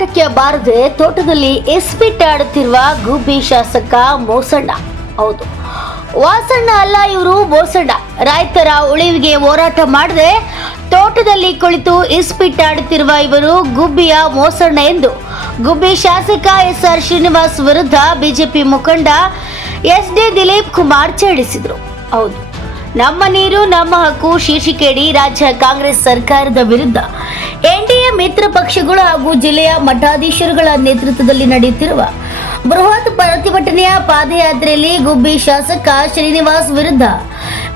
ಹೋರಾಟಕ್ಕೆ ಬಾರದೆ ತೋಟದಲ್ಲಿ ಎಸ್ಪಿಟ್ ಆಡುತ್ತಿರುವ ಗುಬ್ಬಿ ಶಾಸಕ ಮೋಸಣ್ಣ. ಹೌದು. ವಾಸಣ್ಣ ಅಲ್ಲ ಇವರು ಮೋಸಣ್ಣ. ರೈತರ ಉಳಿವಿಗೆ ಹೋರಾಟ ಮಾಡದೆ ತೋಟದಲ್ಲಿ ಕುಳಿತು ಇಸ್ಪಿಟ್ ಆಡುತ್ತಿರುವ ಇವರು ಗುಬ್ಬಿಯ ಮೋಸಣ್ಣ ಎಂದು. ಗುಬ್ಬಿ ಶಾಸಕ ಎಸ್ ಆರ್ ಶ್ರೀನಿವಾಸ್ ವಿರುದ್ಧ ಬಿಜೆಪಿ ಮುಖಂಡ ಎಸ್ ಡಿ ದಿಲೀಪ್ ಕುಮಾರ್ ಛೇಡಿಸಿದರು. ಹೌದು. ನಮ್ಮ ನೀರು, ನಮ್ಮ ಹಕ್ಕು, ಶೀರ್ಷಿಕೆಯಡಿ ರಾಜ್ಯ ಕಾಂಗ್ರೆಸ್ ಸರ್ಕಾರದ ವಿರುದ್ಧ ಎನ್ಡಿಎ ಮಿತ್ರ ಪಕ್ಷಗಳು ಹಾಗೂ ಜಿಲ್ಲೆಯ ಮಠಾಧೀಶರುಗಳ ನೇತೃತ್ವದಲ್ಲಿ ನಡೆಯುತ್ತಿರುವ ಬೃಹತ್ ಪ್ರತಿಭಟನೆಯ ಪಾದಯಾತ್ರೆಯಲ್ಲಿ ಗುಬ್ಬಿ ಶಾಸಕ ಶ್ರೀನಿವಾಸ್ ವಿರುದ್ಧ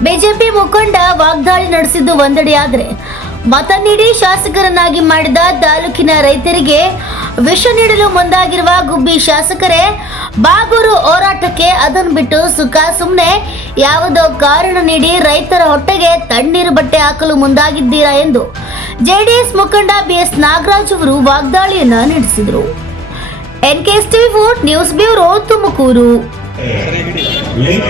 ಬಿಜೆಪಿ ಮುಖಂಡ ವಾಗ್ದಾಳಿ ನಡೆಸಿದ್ದು ಒಂದೆಡೆಯಾದರೆ ಮತ ನೀಡಿ ಶಾಸಕರನ್ನಾಗಿ ಮಾಡಿದ ತಾಲೂಕಿನ ರೈತರಿಗೆ ವಿಷ ನೀಡಲು ಮುಂದಾಗಿರುವ ಗುಬ್ಬಿ ಶಾಸಕರೇ ಬಾಗೂರು ಹೋರಾಟಕ್ಕೆ ಅದನ್ನು ಬಿಟ್ಟು ಸುಖ ಸುಮ್ಮನೆ ಯಾವುದೋ ಕಾರಣ ನೀಡಿ ರೈತರ ಹೊಟ್ಟೆಗೆ ತಣ್ಣೀರು ಬಟ್ಟೆ ಹಾಕಲು ಮುಂದಾಗಿದ್ದೀರಾ ಎಂದು ಜೆಡಿಎಸ್ ಮುಖಂಡ ಬಿ ಎಸ್ ನಾಗರಾಜ್ ಅವರು ವಾಗ್ದಾಳಿಯನ್ನ ನಡೆಸಿದರು. NKS TV four news bureau Tumakuru. ಏನು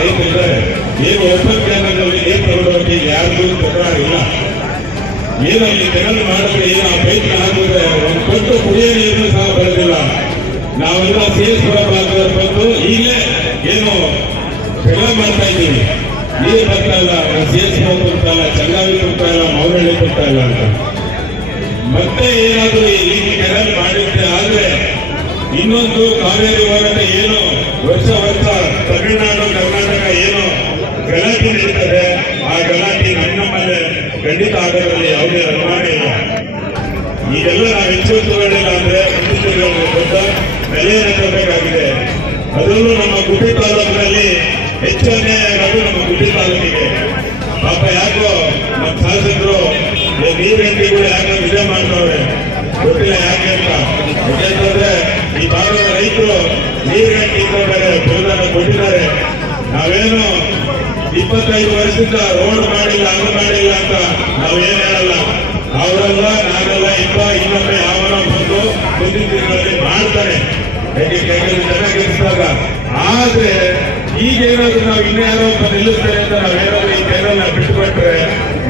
ರೈತರಿದ್ದಾರೆ. ಏನು ಯಾರಿಗೂ ತೊಂದರೆ ಇಲ್ಲ. ಏನು ಅಲ್ಲಿ ಜನರು ಮಾಡಬೇಡಿ ಆ ಪೈಪ್ ಹಾಕಿದ್ರೆ ಒಂದು ಕೊಟ್ಟು ಕುಡಿಯೋ ನೀರು ಸಹ ಬರೋದಿಲ್ಲ. ನಾವೆಲ್ಲ ಸೇರಿಸುವ ಭಾಗದ ಬಂದು ಈಗಲೇ ಏನು ಜಗಳ ಮಾಡ್ತಾ ಇದ್ದೀವಿ. ನೀರು ಬರ್ತಾ ಇಲ್ಲ ಸೇರಿಸುವ ಬರ್ತಾ ಇಲ್ಲ ಚಂಗಾವಿ ಬರ್ತಾ ಇಲ್ಲ ಮೌನಳ್ಳಿ ಬರ್ತಾ ಇಲ್ಲ ಅಂತ. ಮತ್ತೆ ಏನಾದರೂ ಈ ರೀತಿ ಕೆರೆ ಮಾಡಿದ್ರೆ ಆದ್ರೆ ಇನ್ನೊಂದು ಕಾವೇರಿ ಹೋರಾಟ ಏನು ವರ್ಷ ವರ್ಷ ತಮಿಳುನಾಡು, ಕರ್ನಾಟಕ ಏನು ಗಲಾಟೆ ನಡೀತದೆ, ಆ ಗಲಾಟೆ ಖಂಡಿತ ಆಗೋದ್ರಲ್ಲಿ ಯಾವುದೇ ಅನುಮಾನ ಇಲ್ಲ. ಈಗೆಲ್ಲ ನಾವು ಹೆಚ್ಚು ತಗೊಳ್ಳಿಲ್ಲ ಅಂದ್ರೆ ದೊಡ್ಡ ಬೆಲೆಯನ್ನು ತರಬೇಕಾಗಿದೆ ಅದರಲ್ಲೂ ನಮ್ಮ ಗುಬ್ಬಿ ತಾಲೂಕಿನಲ್ಲಿ ಹೆಚ್ಚು ಅನ್ಯಾಯಗಳು ನಮ್ಮ ಗುಬ್ಬಿ ತಾಲೂಕಿಗೆ. ಪಾಪ ಯಾಕೋ ನಮ್ಮ ಶಾಸಕರು ನೀರಂಟಿಗಳು ಯಾಕೆ ವಿಜಯ ಮಾಡ್ತಾವೆ ಗೊತ್ತಿಲ್ಲ ಯಾಕೆ ಅಂತ. ಯಾಕೆಂತಂದ್ರೆ ಈ ಭಾಗದ ರೈತರು ನೀರಿಗಂಟಿ ಬೇರೆ ಕೊಟ್ಟಿದ್ದಾರೆ. ನಾವೇನು ಇಪ್ಪತ್ತೈದು ವರ್ಷದಿಂದ ರೋಡ್ ಮಾಡಿಲ್ಲ ಅದು ಮಾಡಿಲ್ಲ ಅಂತ ನಾವೇನ್ ಹೇಳಲ್ಲ. ಅವರೆಲ್ಲ ನಾವೆಲ್ಲ ಇಪ್ಪ, ಇನ್ನೊಮ್ಮೆ ಯಾವನ ಬಂದು ಮುಂದಿನ ದಿನಗಳಲ್ಲಿ ಮಾಡ್ತಾರೆ. ಜನ ಗೆಲ್ಲಿಸಿದಾಗ ಆದ್ರೆ ಈಗೇನಾದ್ರೂ ನಾವು ಇನ್ಯಾರೋ ಒಬ್ಬ ನಿಲ್ಲಿಸ್ತಾರೆ ಅಂತ ನಾವೇನಾದ್ರೂ ಈ ಕೆರನ್ನ ಬಿಟ್ಟುಕೊಟ್ರೆ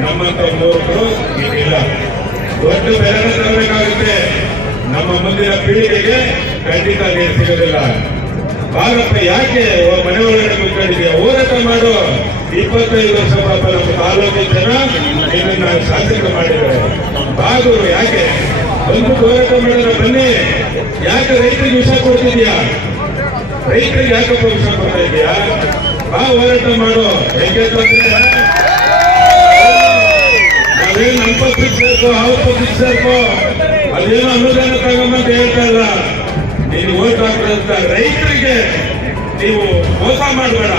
ನಮ್ಮಂತ ಮೂರ್ಖರು ಈಗಿಲ್ಲ ದೊಡ್ಡ ಬೆರಳ ತರಬೇಕಾಗುತ್ತೆ. ನಮ್ಮ ಮುಂದಿನ ಪೀಳಿಗೆಗೆ ಖಂಡಿತ ಸಿಗೋದಿಲ್ಲ. ಭಾರತ ಯಾಕೆ ಮನೆ ಒಳಗಡೆ ಕೂತ್ಕೊಂಡಿದ್ಯಾ ಹೋರಾಟ ಮಾಡು. ಇಪ್ಪತ್ತೈದು ವರ್ಷ ಪಾಪ ನಮ್ಮ ತಾಲೂಕಿನ ಜನ ಇದನ್ನ ಶಾಸಕರು ಮಾಡಿದ್ದಾರೆ. ಬಾಗೂರು ಯಾಕೆ? ಒಂದು ಹೋರಾಟ ಮಾಡಿದ್ರೆ ಬನ್ನಿ. ಯಾಕೆ ರೈತರಿಗೆ ವಿಷ ಕೊಡ್ತಿದ್ಯಾ ರೈತರಿಗೆ ಯಾಕೆ ವಿಷ ಕೊಡ್ತಾ ಇದೆಯಾ ಬಾ ಹೋರಾಟ ಮಾಡೋ. ಹೆಂಗೆ ನಾವೇನು ನಮ್ಮ ಪಕ್ಷಕ್ಕೆ ಸೇರ್ಕೋ ಅವ್ರ ಪಕ್ಷಕ್ಕೆ ಸೇರ್ಕೋ ಅನುದಾನ ತಗೊಂಬಂತ ಹೇಳ್ತಾ ಇಲ್ಲ. ನೀನು ಓಟ್ ಹಾಕಿದಂತ ರೈತರಿಗೆ ನೀವು ಮೋಸ ಮಾಡಬೇಡ.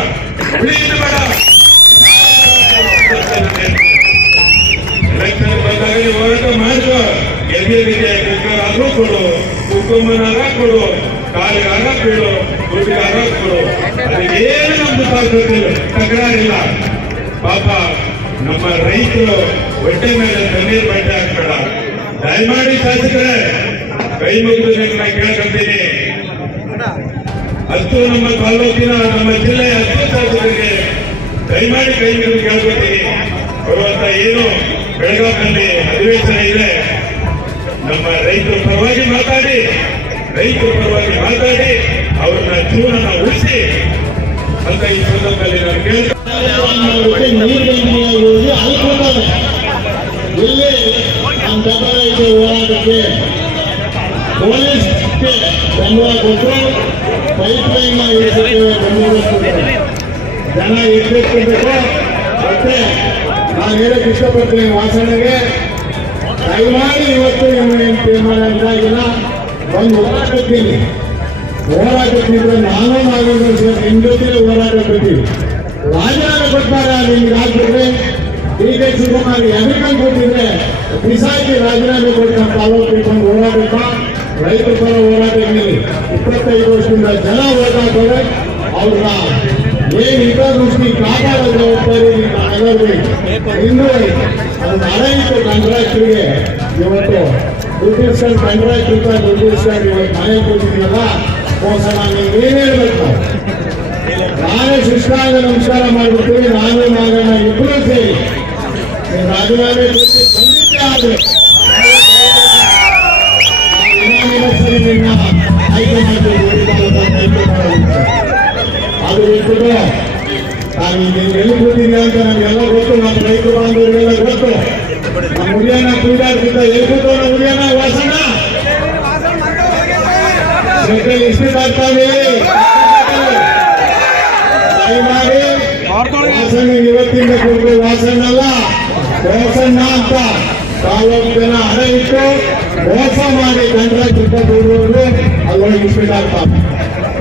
ಕುಟುಂಬನಾರ ಕೊಡು ಕಾಲಿಗೆ ಆಗ ಕೊಡು. ದುಡ್ಡಿಗೆ ಆಗ ಕೊಡು ಅದೇನು ನಮ್ದು ಸಾಧ್ಯತೆ ತಕರಾರಿಲ್ಲ ಪಾಪ ನಮ್ಮ ರೈತರು ಹೊಟ್ಟೆ ಮೇಲೆ ತಣ್ಣೀರ್ ಬಟ್ಟೆ ಹಾಕ್ಬೇಡ. ದಯಮಾಡಿ ಶಾಸಕರೇ, ಕೈ ಮುಗಿದು ನಿಮ್ಮನ್ನ ಕೇಳ್ಕೊಂತೀನಿ. ಹತ್ತು ನಮ್ಮ ತಾಲೂಕಿನ, ನಮ್ಮ ಜಿಲ್ಲೆಯ ಹತ್ತು ಶಾಸಕರಿಗೆ ದಯಮಾಡಿ ಕೈ ಮುಗಿದು ಕೇಳ್ಕೊತೀನಿ. ಬರುವಂತ ಏನು ಬೆಳಗಾವಿನಲ್ಲಿ ಅಧಿವೇಶನ ಇದೆ ನಮ್ಮ ರೈತರ ಪರವಾಗಿ ಮಾತಾಡಿ, ರೈತರ ಪರವಾಗಿ ಮಾತಾಡಿ ಅವ್ರನ್ನ ಜೀವನ ಉಳಿಸಿ ಅಂತ ಈ ಸಂದರ್ಭದಲ್ಲಿ ನಾನು ಕೇಳ್ತಾರೆ ಹೋರಾಟಕ್ಕೆ ಪೊಲೀಸ್ ಬೆಂಬಲ ಕೊಟ್ಟರು. ಪೈಪ್ ಲೈನ್ ಬೆಂಬಲ ಜನ ಎಚ್ಚೆತ್ಕೋಬೇಕು ಮತ್ತೆ ನಾನು ಹೇಳಕ್ ಇಷ್ಟಪಡ್ತೀನಿ ವಾಸನೆಗೆ. ದಯಮಾಡಿ ಇವತ್ತು ಏನು ತೀರ್ಮಾನ ಇದಾಗಿಲ್ಲ ಒಂದು ಹೋರಾಟಕ್ಕಿಲ್ಲ ಹೋರಾಟಕ್ಕಿದ್ರೆ ನಾನು ನಾಗೇಂದ್ರ ಸರ್ ನಿಮ್ಮ ಜೊತೆ ಹೋರಾಟ ಕೊಟ್ಟಿವಿ ರಾಜೀನಾಮೆ ಕೊಟ್ಟಾರೆ ನಿಮ್ಗೆ ಹಾಕಿದ್ರೆ ಡಿ ಕೆ ಶಿವಕುಮಾರ್ ಎದಕ್ಕಂತ ಕೊಟ್ಟಿದ್ರೆ ಬಿಸಾಕಿ ರಾಜೀನಾಮೆ ಕೊಟ್ಟು ತಾಲೂಕು ಇಟ್ಕೊಂಡು ಹೋರಾಟಕ್ಕ ರೈತರ ಪರ ಹೋರಾಟ ಇಪ್ಪತ್ತೈದು ವರ್ಷದಿಂದ ಜನ ಹೋರಾಟ ಅವ್ರನ್ನ ಏನ್ ಹಿತದೃಷ್ಟಿ ಕಾಪಾಡೋ ಜವಾಬ್ದಾರಿ ನಗರಬೇಕು ಇನ್ನು ಒಂದು ಅರೈತು ಕಾಂಟ್ರಾಕ್ಟರ್ಗೆ ಇವತ್ತು ದುಡ್ಡು ಇಸ್ಕೊಂಡು ಕಾಂಟ್ರಾಕ್ಟ್ ದುಡ್ಡು ಇಸ್ಕೊಂಡು ಇವತ್ತು ಮನೆ ಕೊಟ್ಟಿದ್ದೀನಲ್ಲ, ಮೋಸ ನಾನು ಏನ್ ಹೇಳ್ಬೇಕು? ನಾನೇ ಶಿಷ್ಟಾಗ ನಮಸ್ಕಾರ ಮಾಡ್ಬಿಡ್ತೀವಿ ನಾನು ನಾಗಣ್ಣ ಇಬ್ಬರೂ ಸೇರಿ. ರಾಜೀನಾಮೆ ಖಂಡಿತ ಆದ್ರೆ. ಆಯ್ಕೆ ಅದು ಬಿಟ್ಬಿಟ್ಟು ನಾನು ನಿಮ್ಗೆ ಎಲ್ಲಿ ಕೂತಿದ್ದೆ ಅಂತ ಗೊತ್ತು, ನಮ್ಮ ರೈತ ಬಾಂಧವರಿಗೆಲ್ಲ ಗೊತ್ತು. ನಮ್ಮ ಹುಡಿಯನ್ನ ಕೂಡಾಡ್ತಿದ್ದ ಎಲ್ಲಿ ನಮ್ಮ ಹುಡಿಯನ್ನ ವಾಸಣ ಇಷ್ಟು ಅಲ್ಲ ಅಂತ ತಾಲೂಕು ಜನ ಹಣ ಇಟ್ಟು ಮೋಸ ಮಾಡಿ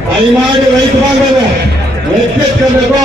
ದಯಮಾಡಿ ರೈತ ಬಾಂಧವರು ಎಚ್ಚೆತ್ತಬೇಕು